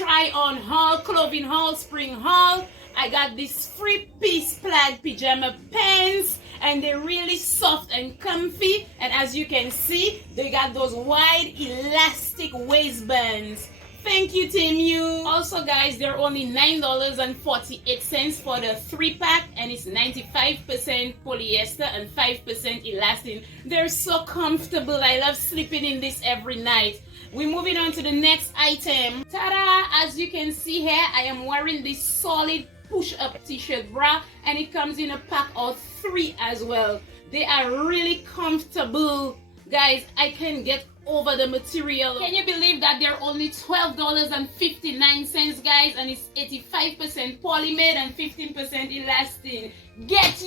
try on haul, clothing haul, spring haul. I got this 3-piece plaid pajama pants, and they're really soft and comfy. And as you can see, they got those wide elastic waistbands. Thank you, TEMU. Also, guys, they're only $9.48 for the 3-pack, and it's 95% polyester and 5% elastin. They're so comfortable. I love sleeping in this every night. We're moving on to the next item. Ta-da! As you can see here, I am wearing this solid push-up t-shirt bra, and it comes in a pack of 3 as well. They are really comfortable. Guys, I can get over the material. Can you believe that they're only $12.59, guys, and it's 85% Polyamide and 15% elastin. Get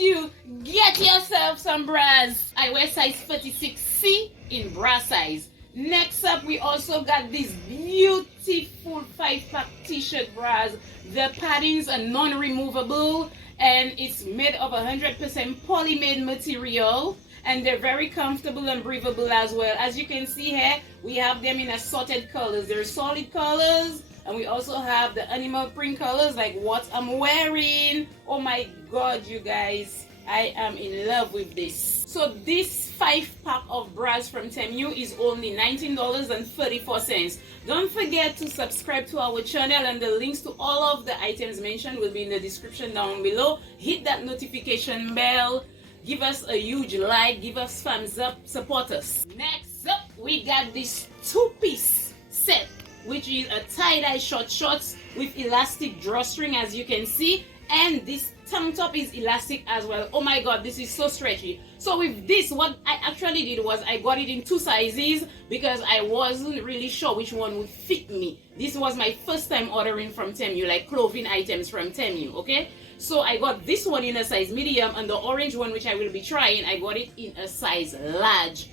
yourself some bras. I wear size 36C in bra size. Next up, we also got these beautiful 5-pack t-shirt bras. The paddings are non-removable, and it's made of 100% Polyamide material, and they're very comfortable and breathable as well. As you can see here, we have them in assorted colors. They're solid colors, and we also have the animal print colors like what I'm wearing. Oh my god, you guys, I am in love with this. So this 5-pack of bras from TEMU is only $19.34. Don't forget to subscribe to our channel, and the links to all of the items mentioned will be in the description down below. Hit that notification bell. Give us a huge like, give us thumbs up, support us. Next up, we got this 2-piece set, which is a tie-dye shorts with elastic drawstring, as you can see, and this tank top is elastic as well. Oh my god, this is so stretchy. So with this, what I actually did was I got it in 2 sizes because I wasn't really sure which one would fit me. This was my first time ordering from TEMU, like clothing items from TEMU, okay? So I got this one in a size medium, and the orange one, which I will be trying, I got it in a size large.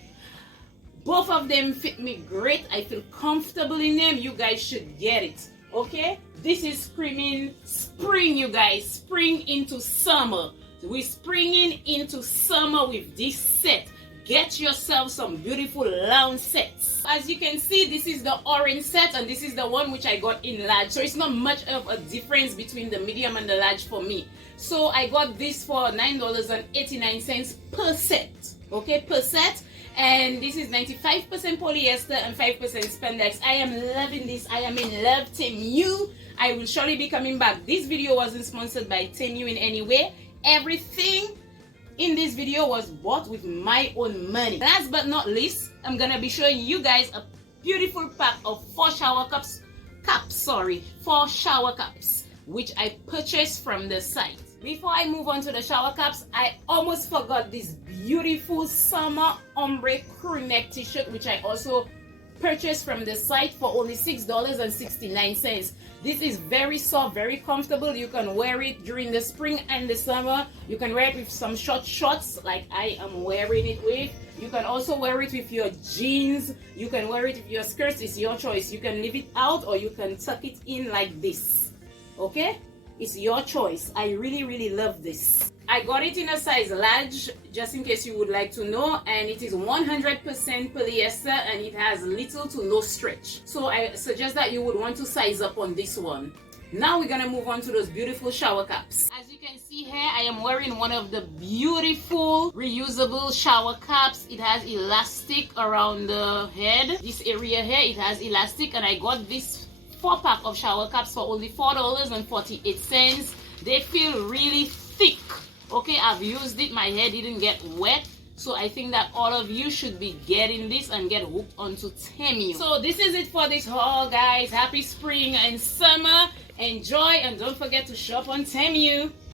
Both of them fit me great. I feel comfortable in them. You guys should get it, okay? This is screaming spring, you guys. Spring into summer. We're springing into summer with this set. Get yourself some beautiful lounge sets. As you can see, this is the orange set, and this is the one which I got in large. So it's not much of a difference between the medium and the large for me. So I got this for $9.89 per set. Okay, per set. And this is 95% polyester and 5% spandex. I am loving this. I am in love, TEMU. I will surely be coming back. This video wasn't sponsored by TEMU in any way. Everything in this video was bought with my own money. Last but not least, I'm gonna be showing you guys a beautiful pack of 4 shower cups, 4 shower cups, which I purchased from the site. Before I move on to the shower caps, I almost forgot this beautiful summer ombre crew neck t-shirt, which I also purchased from the site for only $6.69. This is very soft, very comfortable. You can wear it during the spring and the summer. You can wear it with some short shorts like I am wearing it with. You can also wear it with your jeans. You can wear it with your skirts. It's your choice. You can leave it out, or you can tuck it in like this. Okay? It's your choice. I really love this. I got it in a size large, just in case you would like to know, and it is 100% polyester, and it has little to no stretch. So I suggest that you would want to size up on this one. Now we're gonna move on to those beautiful shower caps. As you can see here, I am wearing one of the beautiful reusable shower caps. It has elastic around the head. This area here, it has elastic, and I got this 4-pack of shower caps for only $4.48. They feel really thick. Okay, I've used it, my hair didn't get wet, so I think that all of you should be getting this and get hooked onto TEMU. So this is it for this haul, guys. Happy spring and summer. Enjoy, and don't forget to shop on TEMU.